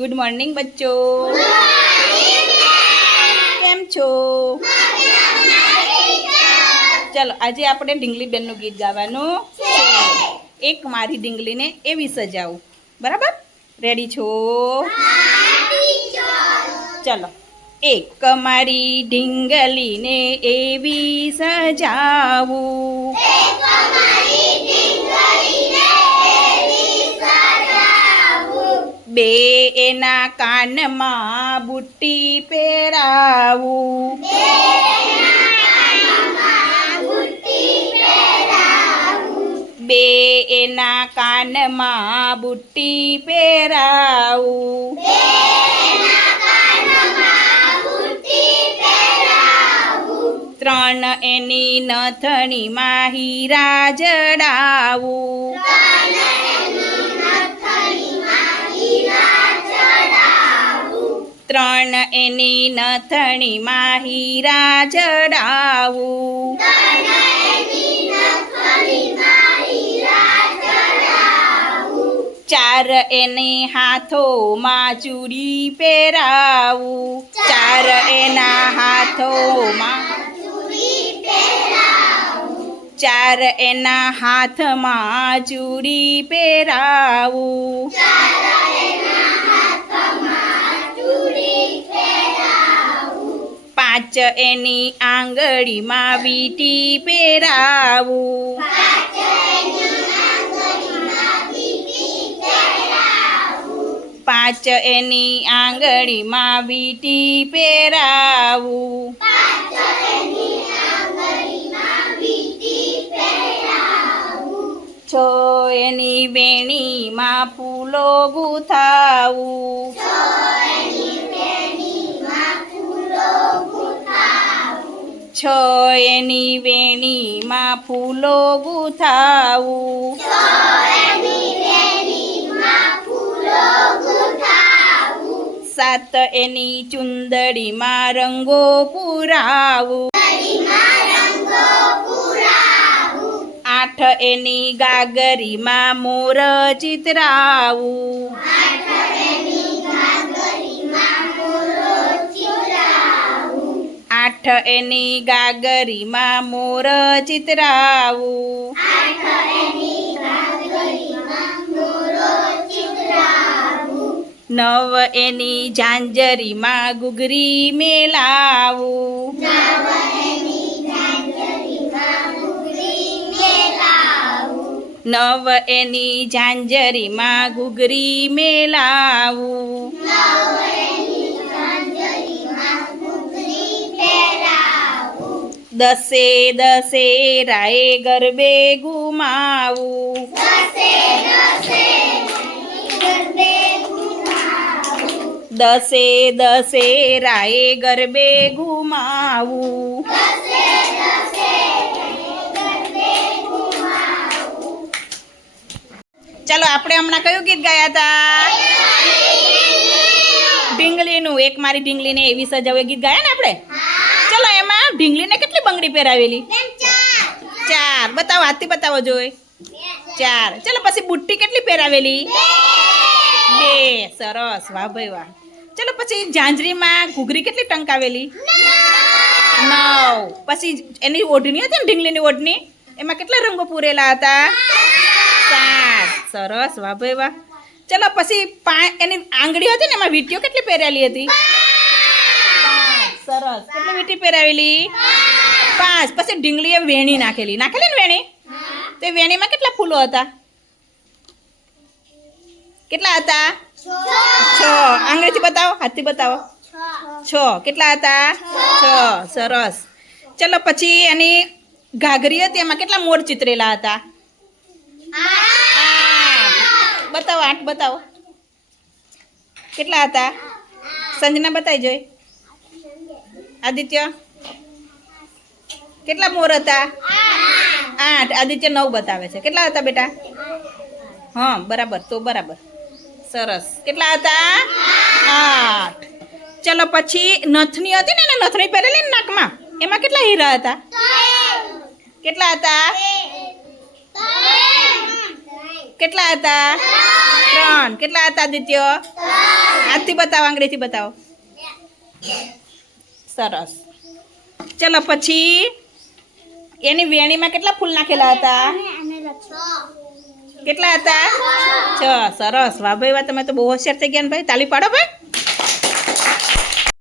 Good morning બચ્ચો કેમ છો? ચલો, આજે આપણે ઢીંગલી બેનનું ગીત ગાવાનું એક મારી ઢીંગલીને એવી સજાવું. બરાબર? રેડી છો? ચલો, એક મારી ઢીંગલીને એવી સજાવું. બે એના કાનમાં બુટ્ટી પહેરાવું. બે એના કાનમાં બુટ્ટી પહેરાવું. ત્રણ એની નથણીમાં હીરા જડાવું ત્રણ એની નથણીમાં હીરા જડાવું ચાર એને હાથોમાં ચૂડી પહેરાવું. ચાર એના હાથોમાં ચાર એના હાથમાં ચૂડી પહેરાવું. પાંચ એની આંગળીમાં વીટી પહેરાવું. પાંચ એની આંગળીમાં વીટી પહેરાવું. છ એની વેણીમાં ફૂલો ગુથાવું. છ એની વેણીમાં ફૂલો ગુથાવું. સાત એની ચુંદડીમાં રંગો પુરાવું. આઠ એની ગાગરીમાં મોર ચિતરાવું. આઠ એની ગાગરીમાં મોર ચિતરાવું. નવ એની ઝાંઝરીમાં ગુગરી મેલાવું. નવ એની ઝાંઝરીમાં ગુગરી મેલાવું. દસે દસે રાય ગરબે ગુમાવું. દસે દસે રાય ગરબે ગુમાવું. ચાલો, આપણે હમણાં કયું ગીત ગાયા હતા? ઢીંગલીનું. એક મારી ઢીંગલીને એવી સજાવે ગીત ગાયા ને આપણે? ઢીંગલીને કેટલી બંગડી પહેરાવેલી? ચાર. બતાવો હાથથી બતાવો જોઈ. ચાર. ચલો પછી બુટ્ટી કેટલી પહેરાવેલી? બે. સરસ. વાહ ભાઈ વાહ. ચલો પછી ઝાંઝરીમાં ઘૂઘરી કેટલી ટંકાવેલી? નવ. પછી એની ઓઢણી હતી ને ઢીંગલીની ઓઢણી? એમાં કેટલા રંગો પૂરેલા હતા? સાત. સરસ. વાહ ભાઈ વાહ. ચલો પછી પા એની આંગળી હતી ને એમાં વીટીઓ કેટલી પહેરેલી હતી? સરસ. કેટલી વીંટી પહેરાવેલી? પાંચ. પછી ઢીંગલીએ વેણી નાખેલી. નાખેલી ને વેણી? તો વેણીમાં કેટલા ફૂલો હતા? કેટલા હતા? છ. આંગળીથી બતાવો, હાથથી બતાવો. છ. કેટલા હતા? છ. સરસ. ચલો, પછી એની ઘાઘરી હતી. એમાં કેટલા મોર ચિતરેલા હતા? બતાવો, આઠ બતાવો. કેટલા હતા? સંજના બતાવી જોઈ. આદિત્ય? કેટલા મોર હતા? આઠ. આદિત્ય નવ બતાવે છે. કેટલા હતા બેટા? હા, બરાબર. તો બરાબર. સરસ. કેટલા હતા? આઠ. ચલો પછી નથની હતી ને એને નથની પહેરેલી ને નાકમાં. એમાં કેટલા હીરા હતા? કેટલા હતા? કેટલા હતા? ત્રણ. કેટલા હતા આદિત્ય? હાથથી બતાવો, આંગળીથી બતાવો. સરસ. ચલો પછી એની વેણીમાં કેટલા ફૂલ નાખેલા હતા? કેટલા હતા? છ. સરસ. વાહ ભાઈ, વાહ, તમે તો બહુ હોશિયાર થઈ ગયા ને ભાઈ. તાલી પાડો ભાઈ.